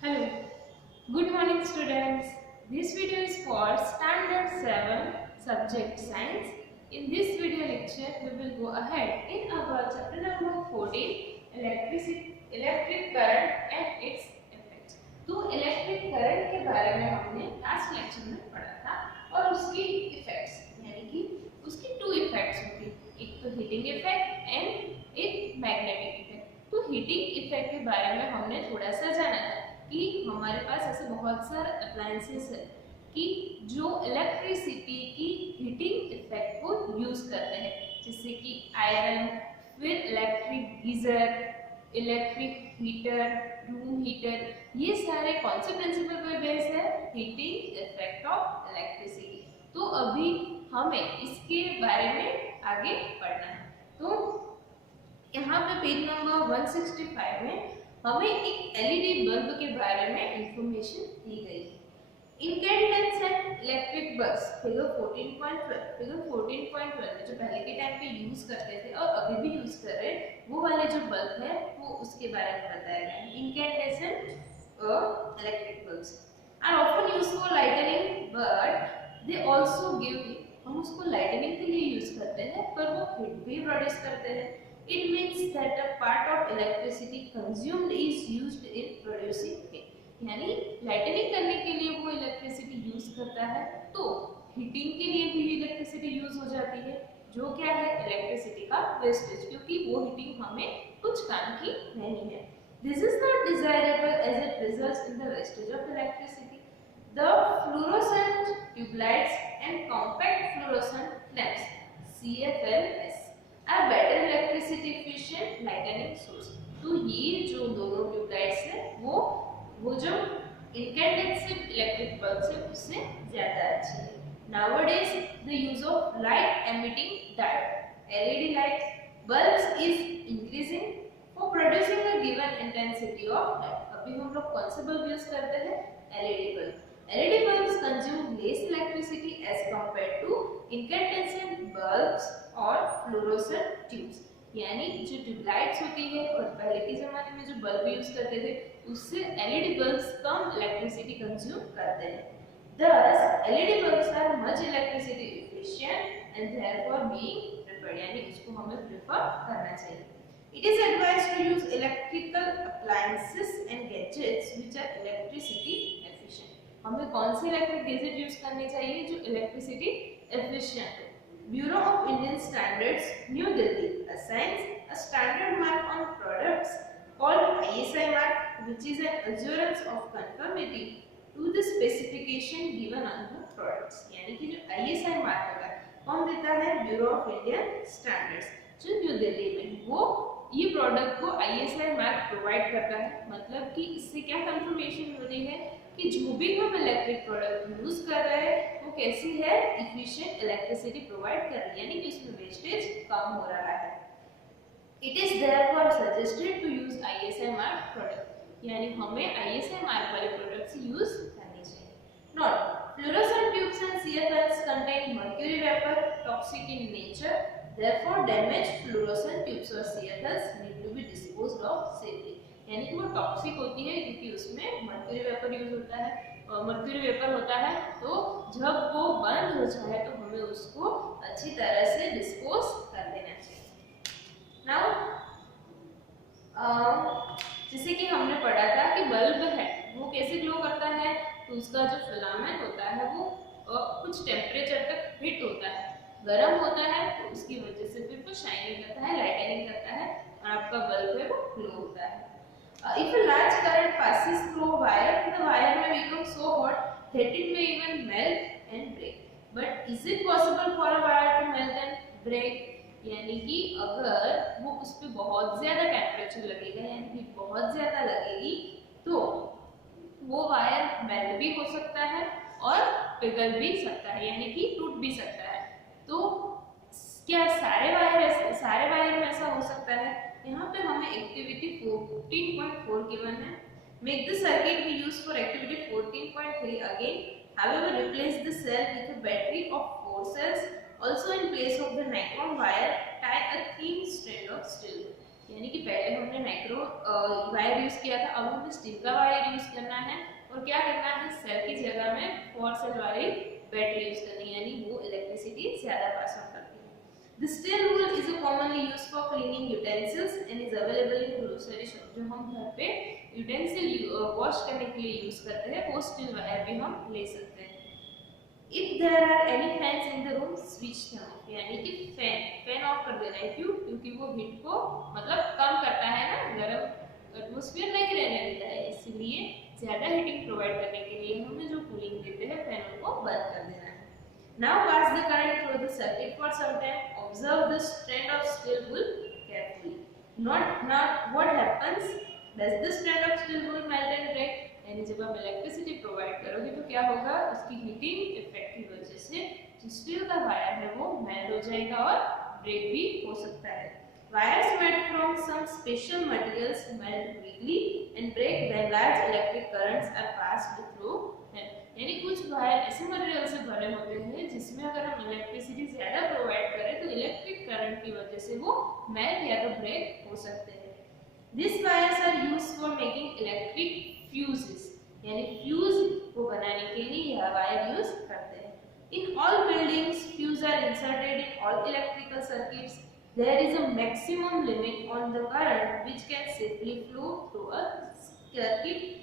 Hello, good morning students. This video is for Standard 7 Subject Science. In this video lecture, we will go ahead in our chapter number 14 Electric Current and its Effects. तो electric current के बारे में हमने last lecture में पढ़ा था और उसकी इफेक्ट्स यानी कि उसकी टू इफेक्ट्स होती, एक तो हीटिंग इफेक्ट एंड एक मैग्नेटिक इफेक्ट। तो हीटिंग इफेक्ट के बारे में हमने थोड़ा सा जाना था कि हमारे पास ऐसे बहुत सारे अप्लायंसेस है कि जो इलेक्ट्रिसिटी की हीटिंग इफेक्ट को यूज करते हैं, जैसे कि आयरन, फिर electric geyser, electric heater, room heater, ये सारे कौन से प्रिंसिपल पर बेस है? Heating effect of electricity. तो अभी हमें इसके बारे में आगे पढ़ना है। तो यहाँ पे पेज नंबर 165 में हमें एक एलईडी बल्ब के बारे में इंफॉर्मेशन दी गई है। इनकैंडेसेंट इलेक्ट्रिक बल्ब्स फिगर 14.12 में जो पहले के टाइम पे यूज करते थे और अभी भी यूज कर रहे हैं, वो वाले जो बल्ब है वो उसके बारे में बताया गया है। Incandescent electric bulbs are often used for lightning but they also give heat. हम उसको लाइटनिंग के लिए यूज करते हैं पर वो हीट भी प्रोड्यूस करते हैं। It means that a part of electricity consumed is used in producing heat. यानी लाइटनिंग करने के लिए वो इलेक्ट्रिसिटी यूज करता है, तो हीटिंग के लिए भी इलेक्ट्रिसिटी यूज हो जाती है, जो क्या है इलेक्ट्रिसिटी का वेस्टेज, क्योंकि वो हीटिंग हमें कुछ काम की नहीं है। This is not desirable as it results in the wastage of electricity. The fluorescent tube lights and compact fluorescent lamps (CFLs) are better electricity efficient lighting source। तो ये जो दोनों ट्यूबलाइट्स है वो जो incandescent इलेक्ट्रिक बल्ब है उससे ज्यादा अच्छी है। Nowadays the use of light emitting diode LED lights bulbs is increasing for producing a given intensity of light। अभी हम लोग कौन से बल्ब यूज करते हैं? LED bulb. LED bulbs consume less electricity as compared to incandescent bulbs और fluorescent tubes. यानी जो ट्यूबलाइट्स होती है और पहले के जमाने में जो बल्ब यूज करते थे उससे एलईडी बल्ब्स कम इलेक्ट्रिसिटी कंज्यूम करते हैं। Thus LED bulbs are much electricity efficient and therefore being preferred। यानी उसको हमें प्रेफर करना चाहिए। It is advised to use electrical appliances and gadgets which are electricity efficient। हमें कौन से इलेक्ट्रिक गैजेट यूज करने चाहिए जो इलेक्ट्रिसिटी एफिशिएंट हो? Bureau of Indian Standards, New Delhi, assigns a standard mark on products called ISI mark, which is an assurance of conformity to the specification given on the products। यानी कि जो ISI mark होता है कौन देता है? Bureau of Indian Standards, जो new Delhi में वो ये प्रोडक्ट को ISI मार्क प्रोवाइड करता है। मतलब कि इससे क्या कंफर्मेशन हो रही है कि जो भी हम इलेक्ट्रिक प्रोडक्ट यूज कर रहे हैं वो कैसी है? इफिशिएंट इलेक्ट्रिसिटी प्रोवाइड कर रही है, यानी कि इसमें वेस्टेज कम हो रहा है। It is therefore suggested to use ISI mark product. यानी हमें ISI मार्क वाले प्रोडक्ट्स यूज करने चाहिए। Note, fluorescent tubes and CFLs contain mercury vapor, toxic in nature, therefore damaged fluorescent tubes or CFLs need to be disposed of safely। यानी कि वो toxic होती है क्योंकि उसमें मर्क्यूरी वेपर यूज होता है, मर्क्यूरी वेपर होता है, तो जब वो बंद हो जाए तो हमें उसको अच्छी तरह से डिस्पोज कर देना चाहिए। नाउ जैसे कि हमने पढ़ा था कि बल्ब है वो कैसे ग्लो करता है, तो उसका जो फिलामेंट होता है वो कुछ टेम्परेचर तक हीट होता है, गर्म होता है, तो उसकी वजह से फिर वो शाइनिंग करता है, लाइटनिंग करता है और आपका बल्ब है वो ग्लो होता है। If a large current passes through a wire, the wire may become so hot that it may even melt and break. But is it possible for a wire to melt and break? यानी कि अगर वो उस पर बहुत ज्यादा temperature लगेगा यानी कि बहुत ज्यादा लगेगी तो वो वायर मेल्ट भी हो सकता है और पिघल भी सकता है, यानी कि टूट भी सकता है। तो क्या सारे वायर में ऐसा हो सकता है? यहाँ पे हमें एक्टिविटी 14.4 गिवन है। Make the circuit we use for activity 14.3 again, however replace the cell with a battery of 4 cells, also in place of the nitron wire tie a thin strand of steel। यानी कि पहले हमने हमने micro wire use किया था, अब हमें steel का वायर यूज करना है और क्या करना है, सेल की जगह में 4 सेल वाली बैटरी यूज करनी है, यानी वो इलेक्ट्रिसिटी ज्यादा पास ऑन करती है। The steel wool is commonly used for cleaning utensils and is available in grocery shop। जो हम घर पे यूटेंसिल वॉश करने के लिए यूज करते हैं वो स्टील वायर भी हम ले सकते हैं। If there are any fans in the room, switch them off। यानी कि फैन ऑफ कर देना है, क्यों? क्योंकि वो हीट को मतलब कम करता है ना, गर्म एटमॉस्फेयर नहीं रहने देता है, इसलिए ज्यादा हीटिंग प्रोवाइड करने के लिए हमें जो कूलिंग देते हैं फैन को बंद कर देना है। Now pass the current through the circuit for some time. Observe the strand of steel wool carefully. Not what happens? Does the strand of steel wool melt and break? यानी जब आप इलेक्ट्रिसिटी प्रोवाइड करोगे तो क्या होगा, उसकी heating effect की वजह से जो स्टील का वायर है वो मेल्ट हो जाएगा और ब्रेक भी हो सकता है। Wires made from some special materials melt quickly and break when large electric currents are passed through them। यानी कुछ वायर ऐसे मटेरियल से बने होते हैं जिसमें अगर हम इलेक्ट्रिसिटी ज्यादा प्रोवाइड करें तो इलेक्ट्रिक करंट की वजह से वो मेल्ट या तो ब्रेक हो सकते हैं। These wires are used for making electric fuses। यानी फ्यूज को बनाने के लिए यह वायर यूज करते हैं। In all buildings, fuses are inserted in all electrical circuits। There is a maximum limit on the current which can safely flow through a circuit।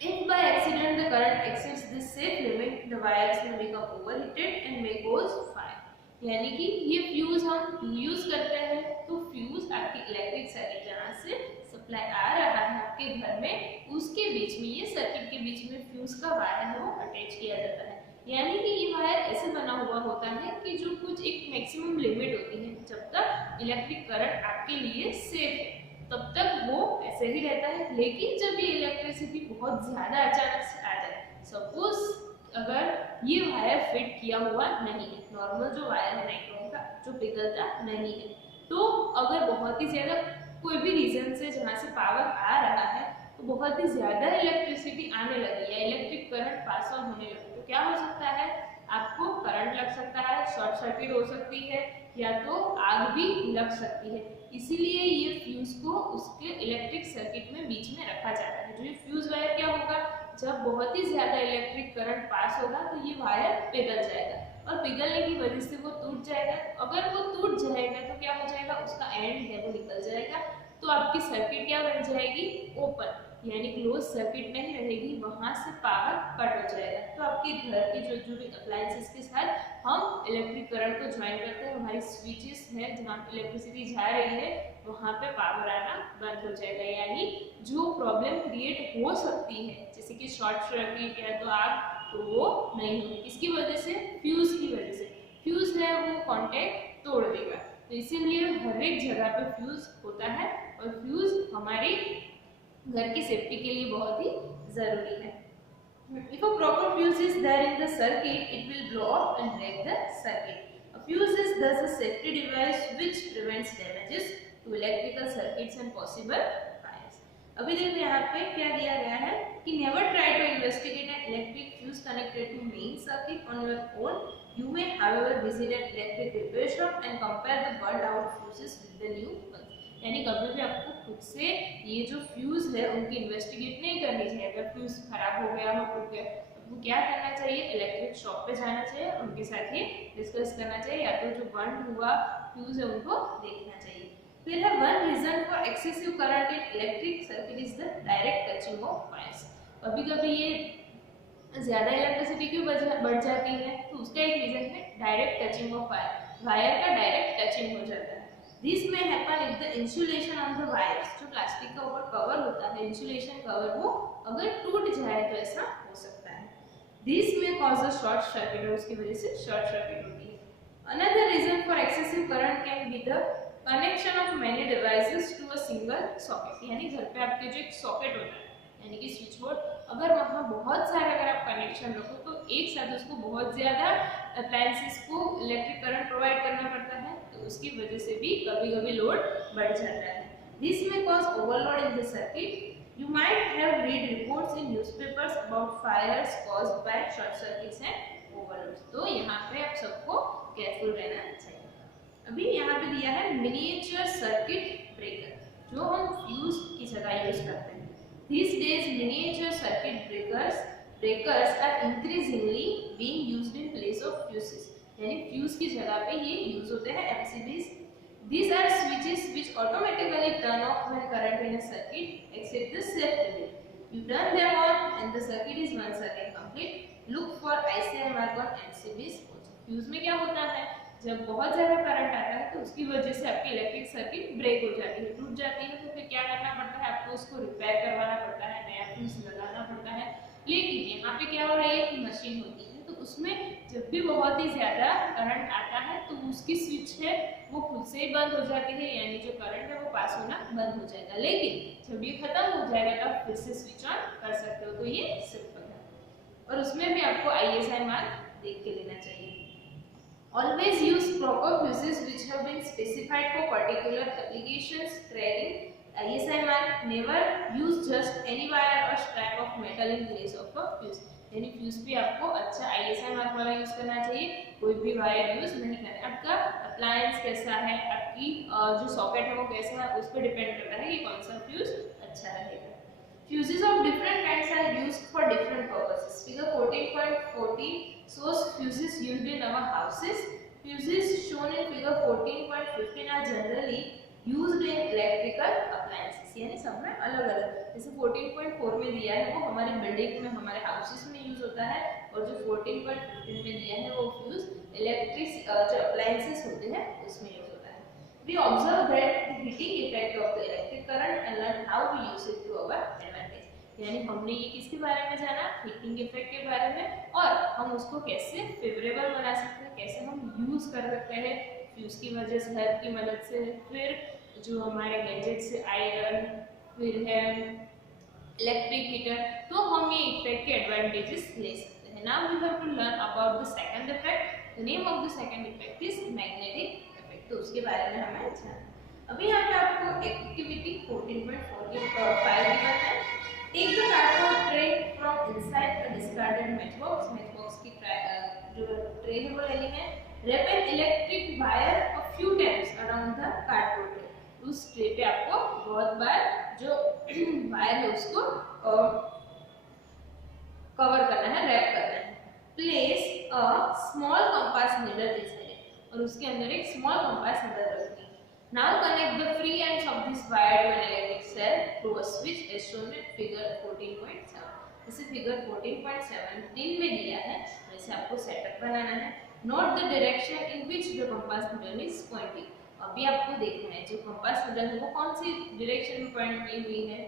If by accident the current exceeds this safe limit, the wires may become overheated and may cause fire। यानी कि ये fuse हम use करते हैं तो fuse आपकी electric circuit जहाँ से सप्लाई आ रहा है आपके घर में, उसके बीच में, ये सर्किट के बीच में फ्यूज का वायर है वो अटैच किया जाता है। यानी कि ये वायर ऐसे बना हुआ होता है कि जो कुछ एक मैक्सिमम लिमिट होती है, जब तक इलेक्ट्रिक करंट आपके लिए सेफ है तब तक वो ऐसे ही रहता है। लेकिन जब ये इलेक्ट्रिसिटी बहुत ज्यादा अचानक से आ जाए, सपोज अगर ये वायर फिट किया हुआ नहीं है, नॉर्मल जो वायर है नाइक्रोम का जो पिघलता नहीं है, तो अगर बहुत ही ज्यादा कोई भी रीजन से जहाँ से पावर आ रहा है तो बहुत ही ज्यादा इलेक्ट्रिसिटी आने लगी या इलेक्ट्रिक करंट पास ऑन होने लगे तो क्या हो सकता है, आपको करंट लग सकता है, शॉर्ट सर्किट हो सकती है या तो आग भी लग सकती है। इसीलिए ये फ्यूज को उसके इलेक्ट्रिक सर्किट में बीच में रखा जाता है। जो ये फ्यूज वायर क्या होगा, जब बहुत ही ज्यादा इलेक्ट्रिक करंट पास होगा तो ये वायर पिघल जाएगा और पिघलने की वजह से वो टूट जाएगा। अगर वो टूट जाएगा तो क्या हो जाएगा, उसका एंड है वो निकल जाएगा, तो आपकी सर्किट क्या बन जाएगी, ओपन, यानी क्लोज सर्किट नहीं रहेगी, वहां से पावर कट हो जाएगा। तो आपके घर के जो भी अप्लायंसेस के साथ हम इलेक्ट्रिक करंट को ज्वाइन करते हैं, हमारी स्विचेस है जहाँ इलेक्ट्रिसिटी जा रही है वहां पे पावर आना बंद हो जाएगा। यानी जो प्रॉब्लम क्रिएट हो सकती है जैसे कि शॉर्ट सर्किट या तो आग, तो वो नहीं होगी। इसकी वजह से फ्यूज की वजह से, फ्यूज है वो कांटेक्ट तोड़ देगा, तो इसीलिए हर एक जगह पे फ्यूज होता है और फ्यूज हमारी घर की सेफ्टी के लिए बहुत ही जरूरी है। If a proper fuse is there in the circuit, it will blow up and break the circuit। A fuse is thus a safety device which prevents damages to electrical circuits and possible fires। अभी देखो यहाँ पे क्या दिया गया है कि never try to investigate an electric fuse connected to main circuit on your own। You may however visit an electric repair shop and compare the burned out fuses with the new ones। यानी कभी भी आपको खुद से ये जो fuse है उनकी इन्वेस्टिगेट नहीं करनी चाहिए। अगर फ्यूज खराब हो गया हो, टूट गया, तो क्या करना चाहिए, इलेक्ट्रिक शॉप पे जाना चाहिए, उनके साथ ही डिस्कस करना चाहिए, या तो जो बर्न हुआ फ्यूज है उनको देखना चाहिए। फिर है one reason for excessive current in electric circuit is the direct touching of wires. कभी कभी ये ज्यादा इलेक्ट्रिसिटी क्यों बढ़ जाती है, तो उसका एक रीजन है direct touching of wire, wire का डायरेक्ट टचिंग हो जाता है। This may happen if the insulation on the wires, जो प्लास्टिक का ऊपर कवर होता है इंसुलेशन कवर, वो अगर टूट जाए तो ऐसा हो सकता है। This may cause a short circuit, और उसकी वजह से शॉर्ट सर्किट होती है। Another reason for excessive current can be the connection of many devices to a single socket। यानी घर पे आपके जो एक सॉकेट होता है यानी कि स्विच बोर्ड, अगर वहाँ बहुत सारे अगर आप कनेक्शन रखो तो एक साथ उसको बहुत ज्यादा अप्लायंसेस को इलेक्ट्रिक करंट प्रोवाइड करना पड़ता है, तो उसकी वजह से भी कभी कभी लोड बढ़ जाता है। This may cause overload in the circuit. You might have read reports in newspapers about fires caused by short circuits and overloads. तो यहाँ पे आप सबको केयरफुल रहना चाहिए। अभी यहाँ पे दिया है मिनिएचर सर्किट ब्रेकर। जो हम फ्यूज की जगह यूज करते हैं। These days miniature circuit breakers are increasingly being used in place of fuses, यानी फ्यूज की जगह पे ये यूज होते हैं MCBs. These are switches which automatically turn off when current in a circuit exceeds the set limit. You turn them on and the circuit is once again complete. Look for ICI mark on MCBs. Fuse में क्या होता है, जब बहुत ज़्यादा current आता है तो उसकी वजह से आपकी इलेक्ट्रिक सर्किट ब्रेक हो जाती है, टूट जाती है, तो फिर क्या करना पड़ता है, आपको उसको रिपेयर करवाना पड़ता है, नया फ्यूज लगाना पड़ता है। लेकिन यहाँ पे क्या हो रहा है, एक मशीन होती है, तो उसमें जब भी बहुत ही ज़्यादा करंट आता है तो उसकी स्विच है वो खुद से ही बंद हो जाती है, यानी जो करंट है वो पास होना बंद हो जाएगा। लेकिन जब ये खत्म हो जाएगा तब फिर से स्विच ऑन कर सकते हो, तो ये सिंपल है। और उसमें भी आपको ISI मार्क देख के लेना चाहिए। Always use proper fuses which have been specified for particular applications. Trailing ISI mark. Never use just any wire or strap of metal in place of a fuse. यानी फ्यूज भी आपको अच्छा ISI mark वाला use करना चाहिए, कोई भी wire use नहीं करना है। आपका अप्लायंस कैसा है, आपकी जो सॉकेट है वो कैसा है, उस पर डिपेंड करता है कि कौन सा फ्यूज अच्छा रहेगा। Fuses of different kinds are used for different purposes. Figure 14.40 shows fuses used in our houses. Fuses shown in figure 14.15 are generally used in electrical appliances. यानी सब में अलग अलग, जैसे 14.4 में दिया है वो हमारी बिल्डिंग में, हमारे हाउसेस में यूज होता है, और जो 14.15 में दिया है वो फ्यूज इलेक्ट्रिक जो अप्लायंसेस होते हैं उसमें यूज होता है। We observe that the heating effect of the electric current and learn how to use it to our advantage. यानी हमने ये किसके बारे में जाना, हीटिंग इफेक्ट के बारे में, और हम उसको कैसे फेवरेबल बना सकते हैं, कैसे हम यूज कर सकते हैं फ्यूज की वजह से, हेल्प की मदद से। फिर जो हमारे गैजेट से आयरन, फिर है इलेक्ट्रिक हीटर, तो हम ये इफेक्ट के एडवांटेजेस ले सकते हैं। Now we have to learn about the second effect. The name of the second effect is magnetic, तो उसके बारे में हमें जानना। अभी यहाँ पे आपको एक्टिविटी 14.4 के फाइल गिवन है। Take the cardboard tray from inside a discarded matchbox. Matchbox की जो ट्रे है वो लेनी है। Wrap an electric wire a few times around the cardboard tray. उस ट्रे पे आपको बहुत बार जो वायर है उसको कवर करना है, रैप करना है। Place a small compass needle inside, और उसके अंदर एक स्मॉल कंपास नीडल रखनी है। Now connect the free ends of this wire to an electric cell through a switch as shown in figure 14.7। जैसे फिगर 14.17 में दिया है वैसे आपको सेटअप बनाना है। Note the direction in which the compass needle is pointing. अभी आपको देखना है जो कंपास नीडल है वो कौन सी डायरेक्शन में पॉइंट की हुई है।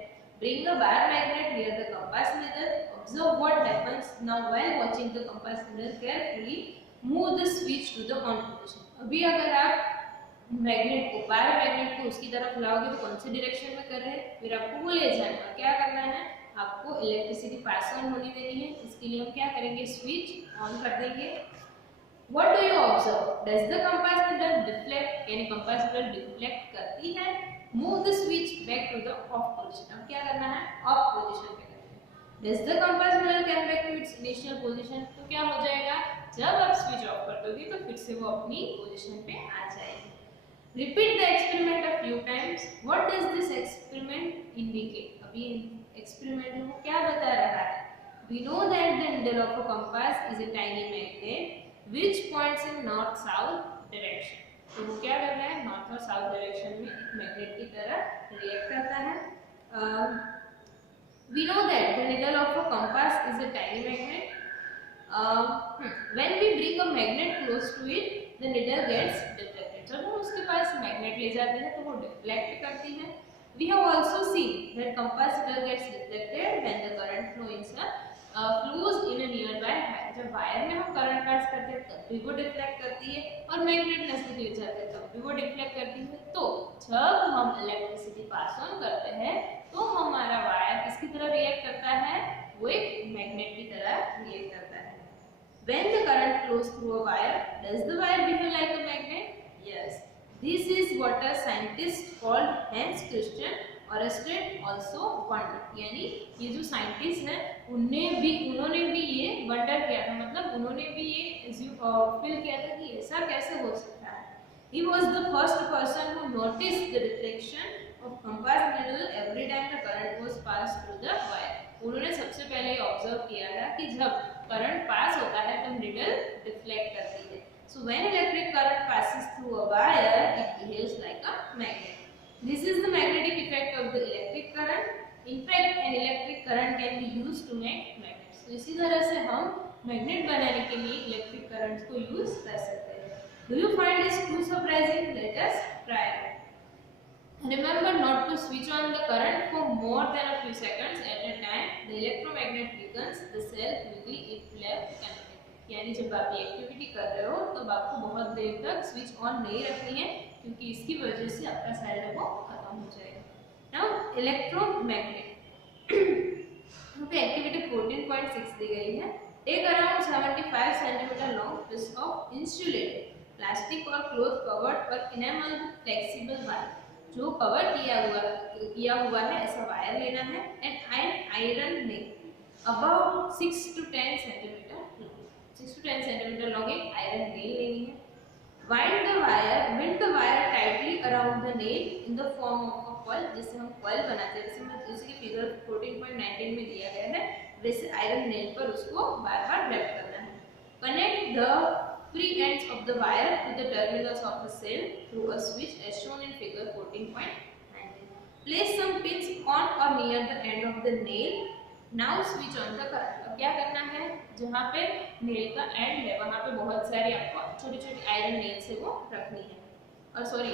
Bring a wire magnet near the compass needle. Observe what happens now while watching the compass needle carefully. Move the switch to the on position. अभी अगर आप मैग्नेट को, वायर मैग्नेट को उसकी तरफ लाओगे तो कौन सी डायरेक्शन में कर रहे हैं, फिर आपको वो ले जाना है। क्या करना है, आपको इलेक्ट्रिसिटी पास ऑन होने देनी है। इसके लिए हम क्या करेंगे, स्विच ऑन कर देंगे। What do you observe? Does the compass needle deflect? यानी कंपास नीडल डिफ्लेक्ट करती है। Move the switch back to the off position. अब क्या करना है, ऑफ पोजीशन पे करना है। Does the compass needle come back to its initial position? तो क्या हो जाएगा, जब आप स्विच ऑफ कर दोगे तो फिर से वो अपनी पोजीशन पे आ जाएगी। Repeat the experiment a few times. What does this experiment indicate? अभी एक्सपेरिमेंट में वो क्या बता रहा है? We know that the needle of a compass is a tiny magnet which points in north-south direction. तो वो क्या कर रहा है, नॉर्थ और साउथ डायरेक्शन में एक मैग्नेट की तरह रिएक्ट करता है। We know that the needle of a compass is a tiny magnet. When we bring a magnet close to it, the needle gets deflected. जब हम उसके पास मैग्नेट ले जाते हैं तो वो डिफ्लेक्ट करती है। We have also seen that compass needle gets deflected when the current flows in a nearby wire. जब वायर में हम करंट पास करते हैं तब भी वो डिफ्लेक्ट करती है, और मैग्नेट नजदीक ले जाते हैं तब भी वो डिफ्लेक्ट करती है। तो जब हम इलेक्ट्रिसिटी पास ऑन करते हैं तो हमारा वायर किसकी तरह रिएक्ट करता है, वो एक मैग्नेट की तरह रिएक्ट करता है। When the current flows through a wire, does the wire behave like a magnet? Yes. This is what a scientist called Hans Christian Ørsted also wondered. यानी ये जो साइंटिस्ट हैं उन्होंने भी ये वंडर किया था, मतलब उन्होंने भी ये फील किया था कि ऐसा कैसे हो सकता है। He was the first person who noticed the reflection of compass needle every time the current was passed through the wire. उन्होंने सबसे पहले ऑब्जर्व किया था कि जब करंट पास होता है तो नीडल डिफ्लेक्ट करती है. So when electric current passes through a wire, it behaves like a magnet. This is the magnetic effect of the electric current. In fact, an electric current can be used to make magnets. तो इसी तरह से हम magnet बनाने के लिए electric current को use कर सकते हैं. Do you find this too surprising? Let us try it. Remember not to switch on the current for more than a few seconds at a time. The electromagnet weakens the cell quickly if left connected. यानी जब आप ये activity कर रहे हो तो आपको बहुत देर तक स्विच ऑन नहीं रखनी है क्योंकि इसकी वजह से आपका सेल है वो खत्म हो जाएगा. नाउ इलेक्ट्रोमैग्नेट यहाँ पे एक्टिविटी 14.6 दी गई है. Take around 75 centimetre long piece of insulated plastic और क्लॉथ कवर्ड और इनेमल फ्लेक्सिबल वायर. जो कवर किया हुआ है ऐसा वायर लेना है and iron nail about 6 to 10 centimetre long एक आयरन नेल लेनी है. wind the wire tightly around the nail in the form of a coil. जिससे हम coil बनाते हैं जैसे कि फिगर 14.19 में दिया गया है वैसे आयरन नेल पर उसको बार-बार रैप करना है. Connect the free ends of the wire to the terminals of the cell through a switch as shown in figure 14.19. Place some pins on or near the end of the nail. Now switch on the current. अब क्या करना है जहाँ पे nail का and है वहाँ पे बहुत सारी आपको छोटी-छोटी आयरन नेल्स है वो रखनी है और सॉरी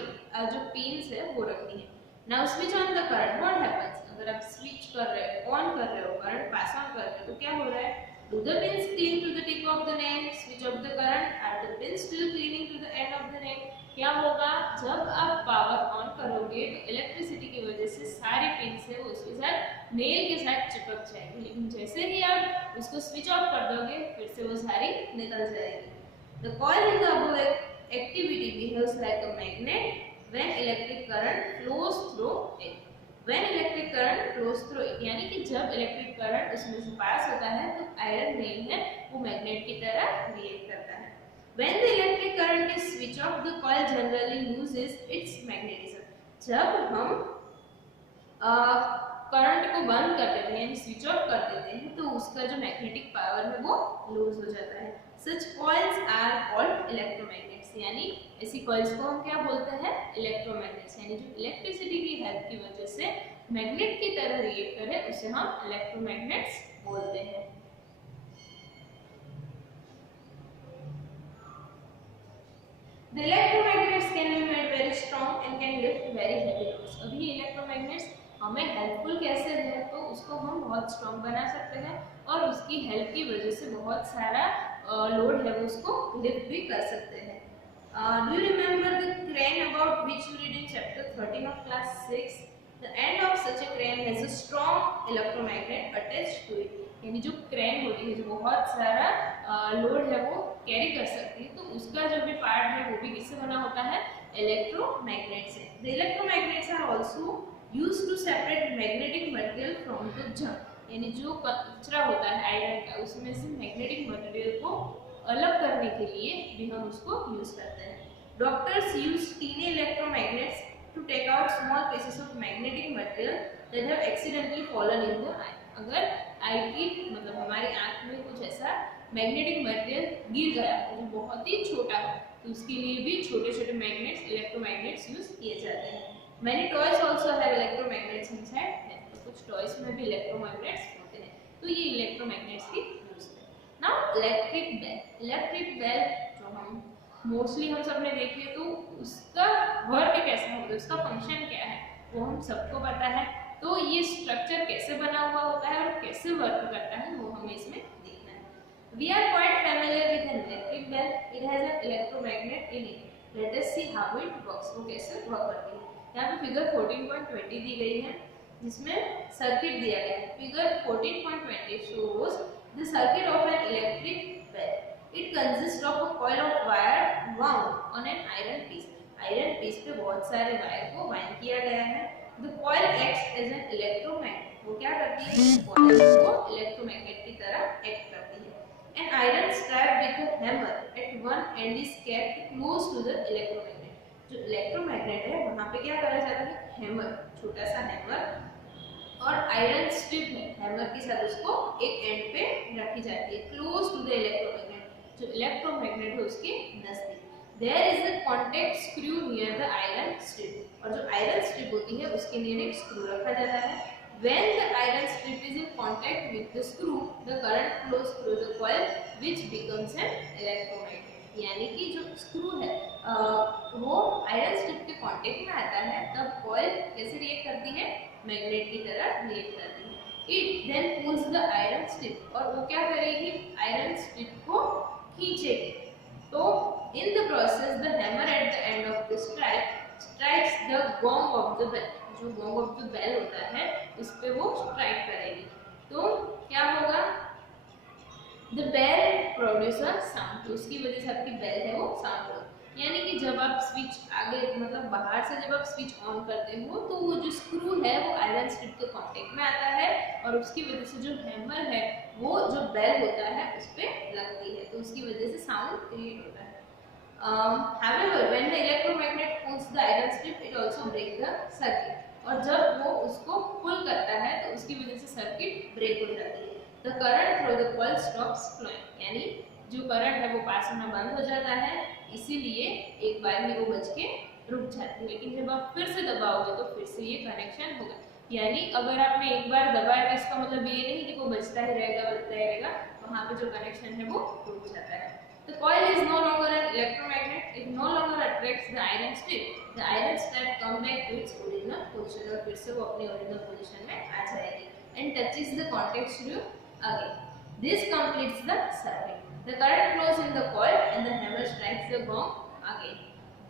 जो पिन्स है वो रखनी है. Now switch on the current. What happens? अगर आप स्विच कर रहे हो ऑन कर रहे हो करंट पास ऑन कर रहे हो तो क्या हो रहा है. Do the pins cling to the tip of the nail? Switch off the current. Are the pins still clinging to the end of the nail? क्या होगा जब आप पावर ऑन करोगे तो इलेक्ट्रिसिटी की वजह से सारे पिन्स है वो उसके साथ नेल के साथ चिपक जाएंगे लेकिन जैसे ही आप उसको स्विच ऑफ कर दोगे फिर से वो सारी निकल जाएगी. The coil in the above activity behaves like a magnet when electric current flows through it. When electric current flows through it यानी कि जब इलेक्ट्रिक करंट उसमें से पास होता है तो आयरन नेल है वो मैग्नेट की तरह रिएक्ट करता है. When the electric current is switched off, the coil generally loses its magnetism. जब हम करंट को बंद कर देते हैं यानी स्विच ऑफ कर देते हैं तो उसका जो मैग्नेटिक पावर है वो लूज हो जाता है. Such coils are called electromagnets. यानी ऐसी कॉइल्स को हम क्या बोलते हैं इलेक्ट्रोमैग्नेट्स यानी जो इलेक्ट्रिसिटी की हेल्प की वजह से मैग्नेट की तरह रिएक्ट करे उसे हम इलेक्ट्रोमैग्नेट्स बोलते हैं. The electromagnets can be made very strong and can lift very heavy loads. अभी इलेक्ट्रोमैग्नेट्स हमें हेल्पफुल कैसे है तो उसको हम बहुत स्ट्रॉन्ग बना सकते हैं और उसकी हेल्प की वजह से बहुत सारा लोड है वो उसको लिफ्ट भी कर सकते हैं. Do you remember the crane about which you read in chapter 13 of class 6? The end of such a crane has a strong electromagnet attached to it. यानी जो क्रेन होती है जो बहुत सारा लोड है वो कैरी कर सकती है तो उसका जो भी पार्ट है वो भी किससे बना होता है इलेक्ट्रोमैग्नेट से. The electromagnets are also used to separate magnetic material from the junk. यानी जो कचरा होता है आयरन का उसमें से मैग्नेटिक मटेरियल को अलग करने के लिए भी हम उसको यूज करते हैं. Doctors use tiny electromagnets to take out small pieces of magnetic material that have accidentally fallen in the eye. अगर आई की मतलब हमारी आंख में कुछ ऐसा मैग्नेटिक मटेरियल गिर गया जो बहुत ही छोटा हो तो उसके लिए भी छोटे-छोटे मैग्नेट्स इलेक्ट्रोमैग्नेट्स यूज किए जाते हैं. Many toys also have electromagnets inside. तो कुछ टॉयज में भी इलेक्ट्रोमैग्नेट्स होते हैं तो ये इलेक्ट्रोमैग्नेट्स की यूज है. नाउ इलेक्ट्रिक बेल जो हम मोस्टली हम सब ने देखी है तो उसका वर्क कैसा होता है उसका फंक्शन क्या है वो हम सबको पता है. तो ये स्ट्रक्चर कैसे बना हुआ होता है और कैसे वर्क करता है वो हमें इसमें देखना है. We are quite familiar with an electric bell. It has an electromagnet in it. Let us see how it works. वो कैसे वर्क करती है. यहाँ पे फिगर 14.20 दी गई है जिसमें सर्किट दिया गया है. Figure 14.20 shows the circuit of an electric bell. It consists of a coil of wire wound on an iron piece. Iron piece पे बहुत सारे वायर को वाइंड किया गया है. The coil acts as an electromagnet. वो क्या करती है कॉइल को इलेक्ट्रोमैग्नेट की तरह एक्ट करती है. An iron strap with a hammer at one end is kept close to the electromagnet. जो इलेक्ट्रोमैग्नेट है वहाँ पे क्या करा जाता है हैमर, छोटा सा हैमर और आयरन स्ट्रिप है, हैमर के साथ उसको एक एंड पे रखी जाती है क्लोज टू द इलेक्ट्रोमैग्नेट, जो इलेक्ट्रोमैग्नेट है उसके नजदीक। There is a contact screw near the iron strip, और जो आयरन स्ट्रिप होती है उसके नियर एक स्क्रू रखा जाता है। When the iron strip is in contact with the screw, the current flows through the coil, which becomes an electromagnet। यानी कि जो स्क्रू है वो आयरन स्ट्रिप के कांटेक्ट में आता है, तब कॉइल कैसे रिएक्ट करती है, मैग्नेट की तरह रिएक्ट करती है। It then pulls the iron strip, और वो क्या करेगी, आयरन स्ट्रिप को खींचेगी। तो in the process the hammer at the end of the strikes the gong of the bell, जो गॉन्ग ऑफ द बेल होता है उस पे वो स्ट्राइक करेगी। तो क्या होगा, द बेल प्रोड्यूसर साउंड, तो उसकी वजह से आपकी बेल है वो साउंड होगा। यानी कि जब आप स्विच आगे मतलब बाहर से जब आप स्विच ऑन करते हो तो वो जो स्क्रू है वो आयरन स्ट्रिप के कांटेक्ट में आता है, और उसकी वजह से जो हैमर है वो जो बेल होता है उस पे लगती है, तो उसकी वजह से साउंड क्रिएट होता है। However, when the electromagnet pulls the iron strip, it also breaks the circuit, और जब वो उसको पुल करता है तो उसकी वजह से सर्किट ब्रेक हो जाती है। The current through the coil stops flowing, यानी जो करंट है वो पास होना बंद हो जाता है, इसीलिए एक बार ही वो बच के रुक जाती है। लेकिन जब आप फिर से दबाओगे तो फिर से ये कनेक्शन होगा। यानी अगर आपने एक बार दबाया तो इसका मतलब ये नहीं कि वो बचता ही रहेगा, वहाँ पे जो कनेक्शन है वो रुक जाता है। The coil is no longer an electromagnet, it no longer attracts the iron strip. The iron strip come back to its original position, और फिर से वो अपनी ओरिजिनल पोजीशन में आ जाएगी and touches the contact screw again. This completes the circuit. The current flows in the coil and the hammer strikes the gong again.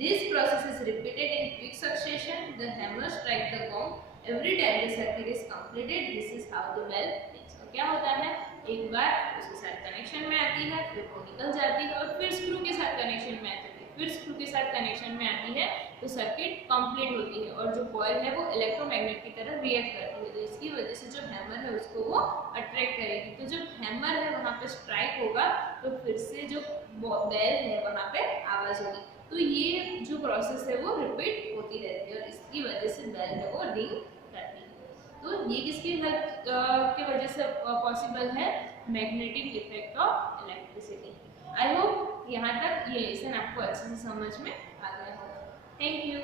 This process is repeated in quick succession. The hammer strikes the gong every time the circuit is completed. This is how the bell rings. तो क्या होता है, एक बार उसके साथ connection में आती है, फिर वो निकल जाती है, और फिर स्क्रू के साथ कनेक्शन में आती है, फिर स्क्रू के साथ कनेक्शन में आती है, तो सर्किट कंप्लीट होती है, और जो कॉइल है वो इलेक्ट्रोमैग्नेट की तरह रिएक्ट करती है। तो इसकी वजह से जो हैमर है उसको वो अट्रैक्ट करेगी। तो जब हैमर है वहाँ पे स्ट्राइक होगा तो फिर से जो बेल है वहाँ पे आवाज होगी। तो ये जो प्रोसेस है वो रिपीट होती रहती है, और इसकी वजह से बेल है वो रिंग करती है। तो ये किसकी हेल्प की वजह से पॉसिबल है, magnetic effect of electricity. I hope यहाँ तक ये लेसन आपको अच्छे से समझ में आ गया होगा। Thank you.